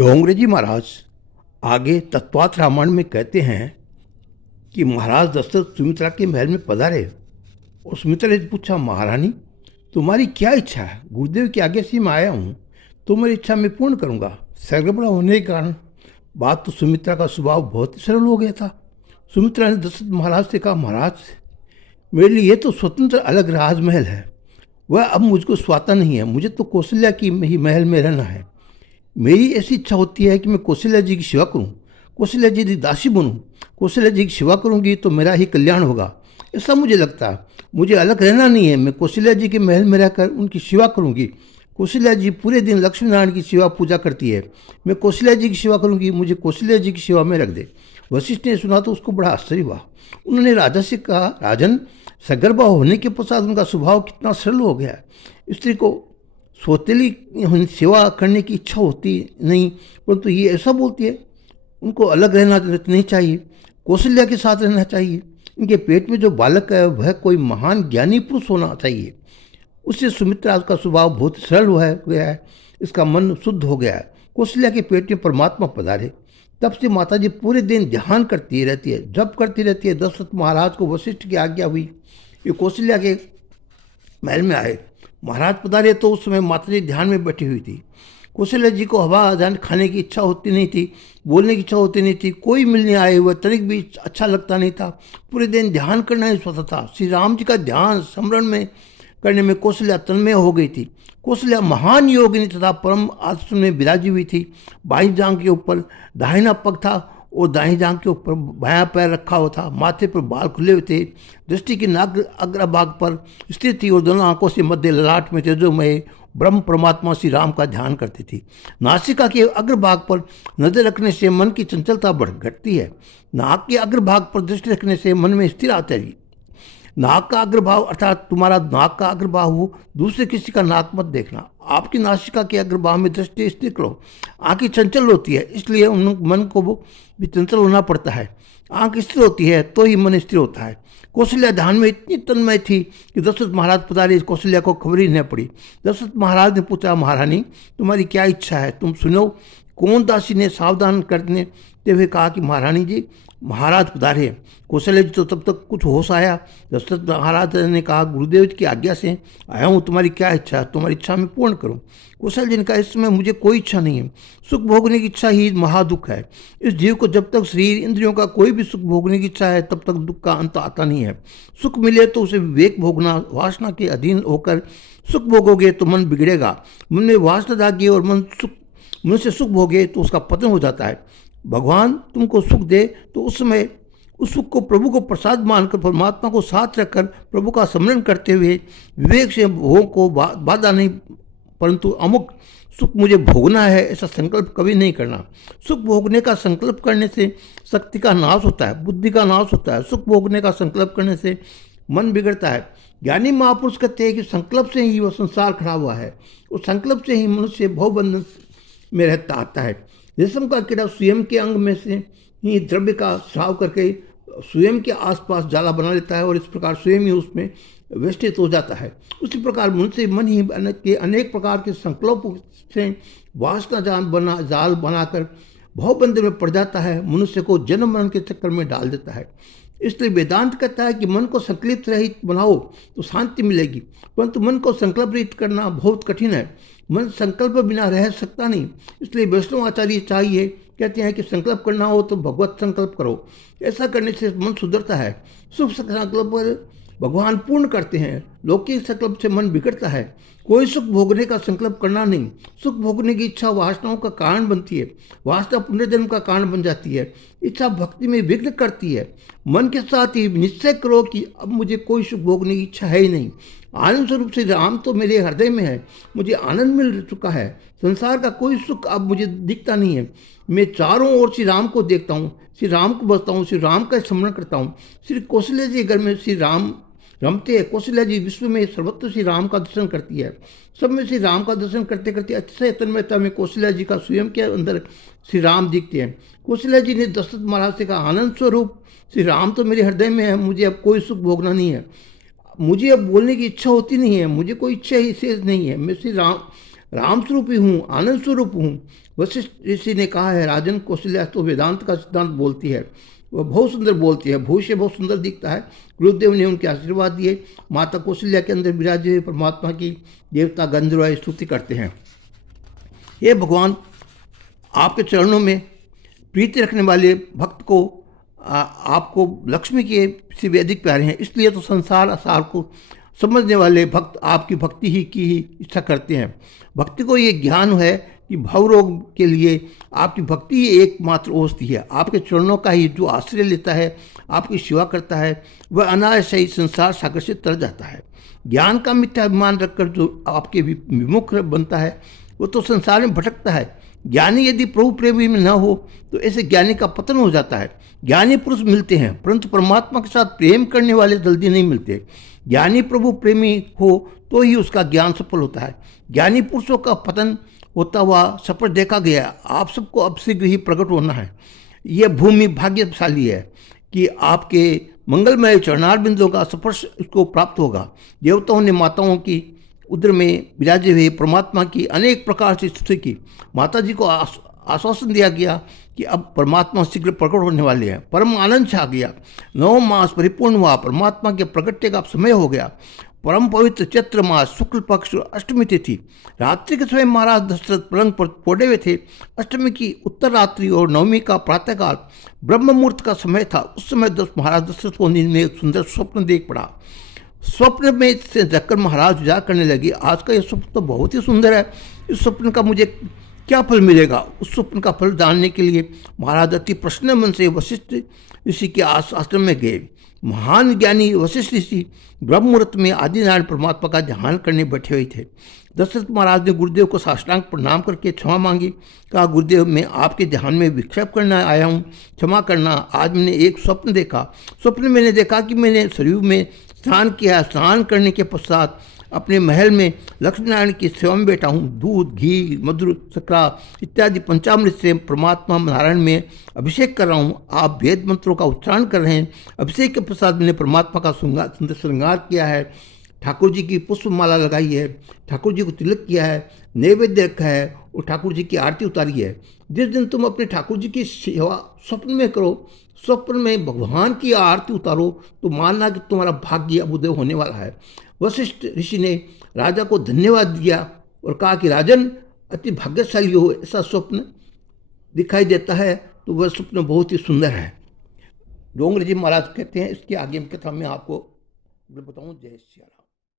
डोंगरे जी महाराज आगे तत्वात रामायण में कहते हैं कि महाराज दशरथ सुमित्रा के महल में पधारे और सुमित्रा ने पूछा, महारानी तुम्हारी क्या इच्छा है? गुरुदेव की आज्ञा से मैं आया हूँ, तो मेरी इच्छा मैं पूर्ण करूँगा। सरगबड़ा होने के कारण बात तो सुमित्रा का स्वभाव बहुत ही सरल हो गया था। सुमित्रा ने दशरथ महाराज से कहा, महाराज मेरे लिए ये तो स्वतंत्र अलग राजमहल है, वह अब मुझको स्वाता नहीं है। मुझे तो कौशल्या की ही महल में रहना है। मेरी ऐसी इच्छा होती है कि मैं कौशल्या जी की सेवा करूं, कौशल्या जी की दासी बनूं। कौशल्या जी की सेवा करूंगी तो मेरा ही कल्याण होगा, ऐसा मुझे लगता है। मुझे अलग रहना नहीं है, मैं कौशल्या जी के महल में रहकर उनकी सेवा करूंगी। कौशल्या जी पूरे दिन लक्ष्मी नारायण की सेवा पूजा करती है, मैं कौशल्या जी की सेवा करूंगी, मुझे कौशल्या जी की सेवा में रख दे। वशिष्ठ ने सुना तो उसको बड़ा आश्चर्य हुआ। उन्होंने राजा से कहा, राजन सगर्भा होने के पश्चात उनका स्वभाव कितना सरल हो गया है। स्त्री को सौतेली सेवा करने की इच्छा होती नहीं, परंतु ये ऐसा बोलती है उनको अलग रहना नहीं चाहिए, कौशल्या के साथ रहना चाहिए। इनके पेट में जो बालक है वह कोई महान ज्ञानी पुरुष होना चाहिए। उससे सुमित्रा का स्वभाव बहुत सरल गया है, इसका मन शुद्ध हो गया है। कौशल्या के पेट में परमात्मा पधारे, तब से माता जी पूरे दिन ध्यान करती रहती है, जप करती रहती है। दशरथ महाराज को वशिष्ठ की आज्ञा हुई, ये कौशल्या के महल में आए। महाराज पधारे तो उस समय माता जी ध्यान में बैठी हुई थी। कौशल्या जी को हवा जान खाने की इच्छा होती नहीं थी, बोलने की इच्छा होती नहीं थी, कोई मिलने आए हुए तनिक भी अच्छा लगता नहीं था। पूरे दिन ध्यान करना ही सोचता था। श्री राम जी का ध्यान स्मरण में करने में कौशल्या तन्मय हो गई थी। कौशल्या महान योगिनी तथा परम आश्रम में विराजी हुई थी। बाईं जांघ के ऊपर दाहिना पग था और दाहिनी जांघ के ऊपर बायां पैर रखा हुआ था। माथे पर बाल खुले हुए थे, दृष्टि की नाक अग्रभाग पर स्थित थी और दोनों आंखों से मध्य ललाट में तेजोमय ब्रह्म परमात्मा श्री राम का ध्यान करती थी। नासिका के अग्रभाग पर नजर रखने से मन की चंचलता बढ़ घटती है। नाक के अग्रभाग पर दृष्टि रखने से मन में स्थिर आता है। नाक का अग्रभाव अर्थात तुम्हारा नाक का अग्रभाव हो, दूसरे किसी का नाक मत देखना। आपकी नासिका के अग्रभाव में दृष्टि स्थिर करो। आंखें चंचल होती है, इसलिए मन को भी चंचल होना पड़ता है। आंख स्थिर होती है तो ही मन स्थिर होता है। कौशल्या ध्यान में इतनी तन्मय थी कि दशरथ महाराज पधारे, कौशल्या को खबर ही न पड़ी। दशरथ महाराज ने पूछा, महारानी तुम्हारी क्या इच्छा है, तुम सुनो। कौन दासी ने सावधान करने हुए कहा कि महारानी जी महाराज पधारे। कौशल्या जी तो तब तक कुछ होश आया। दशरथ महाराज ने कहा, गुरुदेव की आज्ञा से आया हूँ, तुम्हारी क्या इच्छा है, तुम्हारी इच्छा मैं पूर्ण करूँ। कौशल्या जी ने कहा, इस समय मुझे कोई इच्छा नहीं है, सुख भोगने की इच्छा ही महादुख है। इस जीव को जब तक शरीर इंद्रियों का कोई भी सुख भोगने की इच्छा है तब तक दुख का अंत आता नहीं है। सुख मिले तो उसे विवेक भोगना, वासना के अधीन होकर सुख भोगोगे तो मन बिगड़ेगा। मन में वासना जागी और मन से सुख भोगे तो उसका पतन हो जाता है। भगवान तुमको सुख दे तो उस समय उस सुख को प्रभु को प्रसाद मानकर परमात्मा को साथ रखकर प्रभु का स्मरण करते हुए विवेक से भोग को बाधा नहीं, परंतु अमुक सुख मुझे भोगना है ऐसा संकल्प कभी नहीं करना। सुख भोगने का संकल्प करने से शक्ति का नाश होता है, बुद्धि का नाश होता है। सुख भोगने का संकल्प करने से मन बिगड़ता है। ज्ञानी महापुरुष कहते हैं कि संकल्प से ही वह संसार खड़ा हुआ है और संकल्प से ही मनुष्य भवबंधन में रहता आता है। रेशम का कीड़ा स्वयं के अंग में से ही द्रव्य का स्राव करके स्वयं के आसपास जाला बना लेता है और इस प्रकार स्वयं ही उसमें वेष्टित हो जाता है। उसी प्रकार मनुष्य मन ही के अनेक प्रकार के संकल्पों से वासना जाल बनाकर भवबंधन में पड़ जाता है, मनुष्य को जन्म मरण के चक्कर में डाल देता है। इसलिए वेदांत कहता है कि मन को संकल्प रहित बनाओ तो शांति मिलेगी, परंतु मन को संकल्प रहित करना बहुत कठिन है। मन संकल्प बिना रह सकता नहीं। इसलिए वैष्णव आचार्य चाहिए कहते हैं कि संकल्प करना हो तो भगवत संकल्प करो, ऐसा करने से मन सुधरता है। शुभ संकल्प भगवान पूर्ण करते हैं, लौकिक संकल्प से मन बिगड़ता है। कोई सुख भोगने का संकल्प करना नहीं। सुख भोगने की इच्छा वासनाओं का कारण बनती है, वासना पुनर्जन्म का कारण बन जाती है। इच्छा भक्ति में विघ्न करती है। मन के साथ ही निश्चय करो कि अब मुझे कोई सुख भोगने की इच्छा है ही नहीं। आनंद स्वरूप से राम तो मेरे हृदय में है, मुझे आनंद मिल चुका है। संसार का कोई सुख अब मुझे दिखता नहीं है। मैं चारों ओर श्री राम को देखता हूँ, श्री राम को बसता हूँ, श्री राम का स्मरण करता हूँ। श्री कौशल्या जी घर में श्री राम रमते हैं। कौशल्या जी विश्व में सर्वत्र श्री राम का दर्शन करती है। सब में श्री राम का दर्शन करते करते अच्छे तन्मयता में कौशल्या जी का स्वयं के अंदर श्री राम दिखते हैं। कौशल्या जी ने दशरथ महाराज से कहा, आनंद स्वरूप श्री राम तो मेरे हृदय में है, मुझे अब कोई सुख भोगना नहीं है। मुझे अब बोलने की इच्छा होती नहीं है, मुझे कोई इच्छा ही शेष नहीं है। मैं श्री राम स्वरूप ही हूँ, आनंद स्वरूप हूँ। वशिष्ठ ऋषि ने कहा है, राजन कौशल्या तो वेदांत का सिद्धांत बोलती है, वह बहुत सुंदर बोलती है, भविष्य बहुत सुंदर दिखता है। गुरुदेव ने उनके आशीर्वाद दिए। माता कौशल्या के अंदर विराजे हुए परमात्मा की देवता गंधर्व स्तुति करते हैं। हे भगवान, आपके चरणों में प्रीति रखने वाले भक्त को आपको लक्ष्मी के से भी अधिक प्यारे हैं, इसलिए तो संसार असार को समझने वाले भक्त आपकी भक्ति की ही इच्छा करते हैं। भक्ति को ये ज्ञान है कि भव रोग के लिए आपकी भक्ति ही एकमात्र औषधि है। आपके चरणों का ही जो आश्रय लेता है, आपकी सेवा करता है, वह अनायास ही संसार सागर से तर जाता है। ज्ञान का मिथ्या अभिमान रखकर जो आपके विमुख बनता है, वो तो संसार में भटकता है। ज्ञानी यदि प्रभु प्रेमी में न हो तो ऐसे ज्ञानी का पतन हो जाता है। ज्ञानी पुरुष मिलते हैं, परंतु परमात्मा के साथ प्रेम करने वाले जल्दी नहीं मिलते। ज्ञानी प्रभु प्रेमी हो तो ही उसका ज्ञान सफल होता है। ज्ञानी पुरुषों का पतन होता हुआ सफर देखा गया। आप सबको अब शीघ्र ही प्रकट होना है। यह भूमि भाग्यशाली है कि आपके मंगलमय चरणार बिंदुओं का स्पर्श इसको प्राप्त होगा। देवताओं ने माताओं की उदर में विराजे हुए परमात्मा की अनेक प्रकार से स्तुति की। माता जी को आश्वासन दिया गया कि अब परमात्मा शीघ्र प्रकट होने वाले हैं। परम आनंद छा गया। 9 मास परिपूर्ण हुआ। परमात्मा के प्रकटने का समय हो गया। परम पवित्र चैत्र मास शुक्ल पक्ष अष्टमी तिथि, रात्रि के समय महाराज दशरथ पलंग पर पड़े हुए थे। अष्टमी की उत्तर रात्रि और नवमी का प्रातःकाल ब्रह्म मुहूर्त का समय था। उस समय महाराज दशरथ को नींद में एक सुंदर स्वप्न देख पड़ा। स्वप्न में से जगकर महाराज विचार करने लगे, आज का यह स्वप्न तो बहुत ही सुंदर है। इस स्वप्न का मुझे क्या फल मिलेगा? उस स्वप्न का फल जानने के लिए महाराज अति प्रसन्न मन से वशिष्ठ ऋषि के आश्रम में गए। महान ज्ञानी वशिष्ठ ऋषि ब्रह्म मुहूर्त में आदिनारायण परमात्मा का ध्यान करने बैठे हुए थे। दशरथ महाराज ने गुरुदेव को साष्टांग प्रणाम करके क्षमा मांगी। कहा, गुरुदेव, मैं आपके ध्यान में विक्षेप करना आया हूँ, क्षमा करना। आज मैंने एक स्वप्न देखा। स्वप्न में मैंने देखा कि मैंने सरयू में स्नान किया। स्नान करने के पश्चात अपने महल में लक्ष्मी नारायण की सेवा में बैठा हूँ। दूध, घी, मधुर, सकरा इत्यादि पंचामृत से परमात्मा नारायण में अभिषेक कर रहा हूँ। आप वेद मंत्रों का उच्चारण कर रहे हैं। अभिषेक के पश्चात मैंने परमात्मा का सुंदर श्रृंगार किया है। ठाकुर जी की पुष्पमाला लगाई है, ठाकुर जी को तिलक किया है, नैवेद्य रखा है और ठाकुर जी की आरती उतारी है। जिस दिन तुम अपने ठाकुर जी की सेवा स्वप्न में करो, स्वप्न में भगवान की आरती उतारो, तो मानना कि तुम्हारा भाग्य अभुदय होने वाला है। वशिष्ठ ऋषि ने राजा को धन्यवाद दिया और कहा कि राजन, अति भाग्यशाली हो, ऐसा स्वप्न दिखाई देता है तो वह स्वप्न बहुत ही सुंदर है। डोंगर जी महाराज कहते हैं, इसके आगे की कथा मैं आपको बताऊं। जय श्री राम।